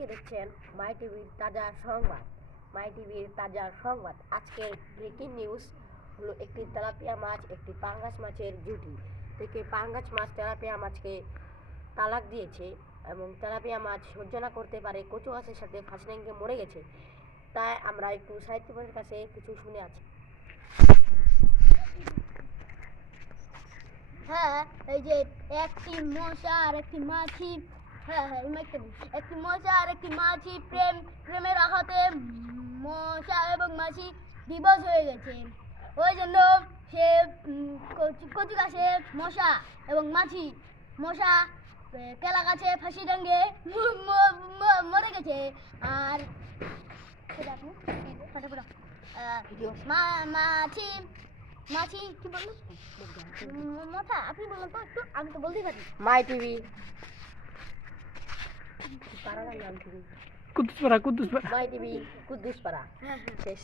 আজকে দেখছেন মাই টিভির তাজা সংবাদ। মাই টিভির তাজা সংবাদ। আজকের ব্রেকিং নিউজ হলো একটি তেলাপিয়া মাছ, একটি পাঙ্গাস মাছের জুটি। থেকে পাঙ্গাস মাছ তেলাপিয়া মাছকে তালাক দিয়েছে এবং তেলাপিয়া মাছ সহ্য না করতে পারে, কচু গাছের সাথে ফাঁসি লেগে মরে গেছে। তাই আমরা একটু সাহিত্যিকের কাছে কিছু শুনে আছি হ্যাঁ এই যে একটি মশা আর একটি মাছি হ্যাঁ হ্যাঁ। একটি মশা আর একটি মাছি, প্রেম, প্রেমের আঘাতে মশা এবং মাছি ডিভোর্স হয়ে গেছে। ওই জন্য সে কচু গাছে মশা এবং মাছি, মশা কেলা গাছে ফাঁসি ডাঙ্গে মরে গেছে। আর মাছি মাছি, কি বলল মাথা, আপনি বলুন তো, একটু আমি তো বলতেই পারি। My TV. পাড়ার নাম টিভি কুদ্দুসপাড়া কুদ্দুসপাড়া ভাই টিভি কুদ্দুস পাড়া। হ্যাঁ হ্যাঁ। শেষ।